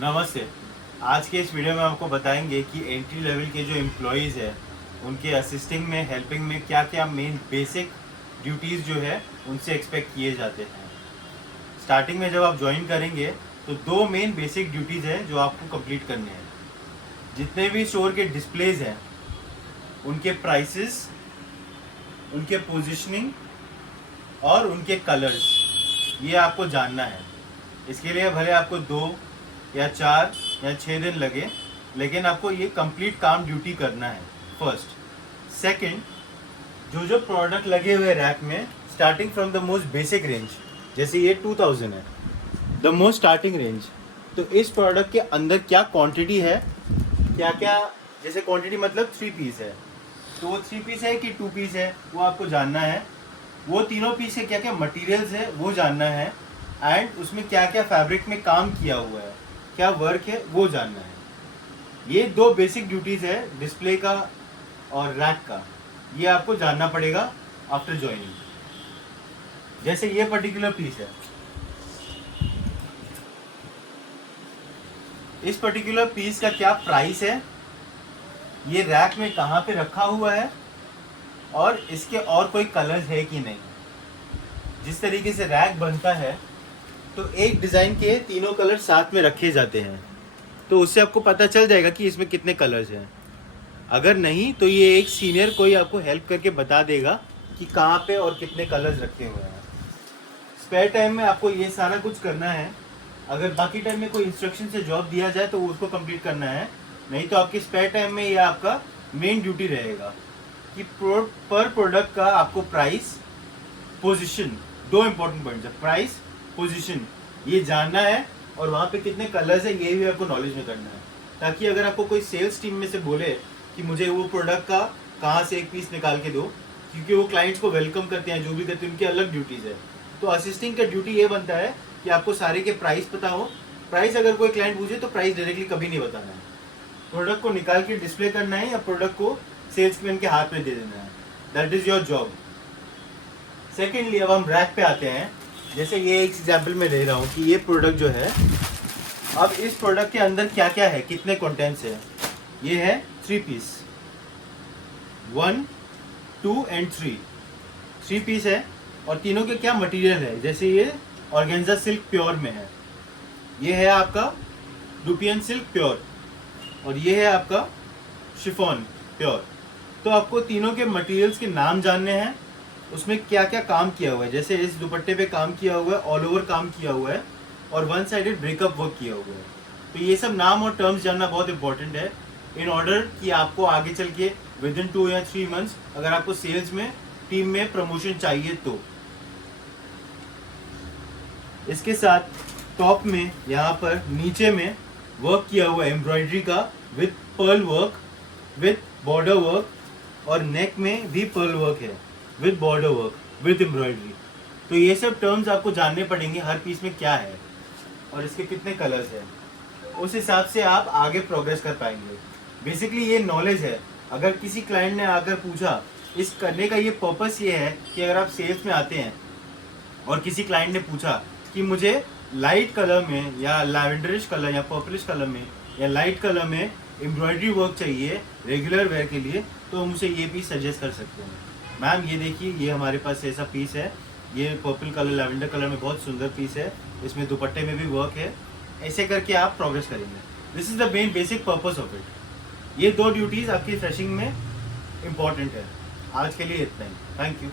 नमस्ते। आज के इस वीडियो में आपको बताएंगे कि एंट्री लेवल के जो एम्प्लॉयज़ है उनके असिस्टिंग में, हेल्पिंग में क्या क्या मेन बेसिक ड्यूटीज़ जो है उनसे एक्सपेक्ट किए जाते हैं। स्टार्टिंग में जब आप ज्वाइन करेंगे तो दो मेन बेसिक ड्यूटीज़ हैं जो आपको कंप्लीट करने हैं। जितने भी स्टोर के डिस्प्लेज हैं उनके प्राइसेस, उनके पोजिशनिंग और उनके कलर्स, ये आपको जानना है। इसके लिए भले आपको 2 या 4 या 6 दिन लगे, लेकिन आपको ये कंप्लीट काम ड्यूटी करना है फर्स्ट। सेकंड, जो जो प्रोडक्ट लगे हुए रैक में, starting from the most basic range, जैसे ये 2000 है द मोस्ट स्टार्टिंग रेंज, तो इस प्रोडक्ट के अंदर क्या क्वांटिटी है, क्या क्या, जैसे क्वांटिटी मतलब 3 पीस है तो वो 3 पीस है कि 2 पीस है वो आपको जानना है। वो तीनों पीस के क्या क्या मटेरियल्स है वो जानना है, एंड उसमें क्या क्या फैब्रिक में काम किया हुआ है, क्या वर्क है वो जानना है। ये दो बेसिक ड्यूटीज़ है डिस्प्ले का और रैक का, ये आपको जानना पड़ेगा आफ्टर ज्वाइनिंग। जैसे ये पर्टिकुलर पीस है, इस पर्टिकुलर पीस का क्या प्राइस है, ये रैक में कहाँ पे रखा हुआ है, और इसके और कोई कलर्स है कि नहीं। जिस तरीके से रैक बनता है तो एक डिज़ाइन के तीनों कलर साथ में रखे जाते हैं, तो उससे आपको पता चल जाएगा कि इसमें कितने कलर्स हैं। अगर नहीं तो ये एक सीनियर कोई आपको हेल्प करके बता देगा कि कहाँ पे और कितने कलर्स रखे हुए हैं। स्पेयर टाइम में आपको ये सारा कुछ करना है। अगर बाकी टाइम में कोई इंस्ट्रक्शन से जॉब दिया जाए तो उसको कंप्लीट करना है, नहीं तो आपके स्पेयर टाइम में ये आपका मेन ड्यूटी रहेगा कि पर प्रोडक्ट का आपको प्राइस, पोजीशन, दो इंपॉर्टेंट पॉइंट्स है, प्राइस, पोजीशन, ये जानना है, और वहाँ पे कितने कलर्स है ये भी आपको नॉलेज में करना है। ताकि अगर आपको कोई सेल्स टीम में से बोले कि मुझे वो प्रोडक्ट का कहाँ से एक पीस निकाल के दो, क्योंकि वो क्लाइंट्स को वेलकम करते हैं, जो भी करते हैं उनकी अलग ड्यूटीज़ है, तो असिस्टिंग का ड्यूटी ये बनता है कि आपको सारे के प्राइस पता हो। प्राइस अगर कोई क्लाइंट पूछे तो प्राइस डायरेक्टली कभी नहीं बताना है, प्रोडक्ट को निकाल के डिस्प्ले करना है या प्रोडक्ट को सेल्समैन के हाथ में दे देना है। That is your job. Secondly, अब हम रैक पे आते हैं। जैसे ये एक एग्जाम्पल में ले रहा हूँ कि ये प्रोडक्ट जो है, अब इस प्रोडक्ट के अंदर क्या क्या है, कितने कंटेंट्स है। ये है 3 पीस, 1, 2 एंड 3 पीस है, और तीनों के क्या मटेरियल है। जैसे ये ऑर्गेन्जा सिल्क प्योर में है, ये है आपका डुपियन सिल्क प्योर, और ये है आपका शिफॉन प्योर। तो आपको तीनों के मटेरियल्स के नाम जानने हैं, उसमें क्या क्या काम किया हुआ है। जैसे इस दुपट्टे पे काम किया हुआ है, ऑल ओवर काम किया हुआ है, और वन साइडेड ब्रेकअप वर्क किया हुआ है। तो ये सब नाम और टर्म्स जानना बहुत इंपॉर्टेंट है, इन ऑर्डर कि आपको आगे चल के विद इन 2 या 3 मंथ्स अगर आपको सेल्स में, टीम में प्रमोशन चाहिए तो। इसके साथ टॉप में, यहाँ पर नीचे में वर्क किया हुआ है एम्ब्रॉयडरी का, with pearl work, with border work, और नेक में भी पर्ल वर्क है with border work, with embroidery. तो ये सब टर्म्स आपको जानने पड़ेंगे, हर पीस में क्या है और इसके कितने कलर्स हैं। उस हिसाब से आप आगे प्रोग्रेस कर पाएंगे। बेसिकली ये नॉलेज है। अगर किसी क्लाइंट ने आकर पूछा, इस करने का ये पर्पस ये है कि अगर आप सेल्स में आते हैं और किसी क्लाइंट ने पूछा कि मुझे लाइट कलर में या लैवेंडरिश कलर या पर्पलिश कलर में या लाइट कलर में एम्ब्रॉयडरी वर्क चाहिए रेगुलर वेयर के लिए, तो हम उसे ये पीस सजेस्ट कर सकते हैं। मैम ये देखिए, ये हमारे पास ऐसा पीस है, ये पर्पल कलर, लैवेंडर कलर में बहुत सुंदर पीस है, इसमें दुपट्टे में भी वर्क है। ऐसे करके आप प्रोग्रेस करेंगे। This is the main basic purpose of it. ये दो ड्यूटीज़ आपकी फ्रेशिंग में इम्पॉर्टेंट है। आज के लिए इतना ही। Thank you.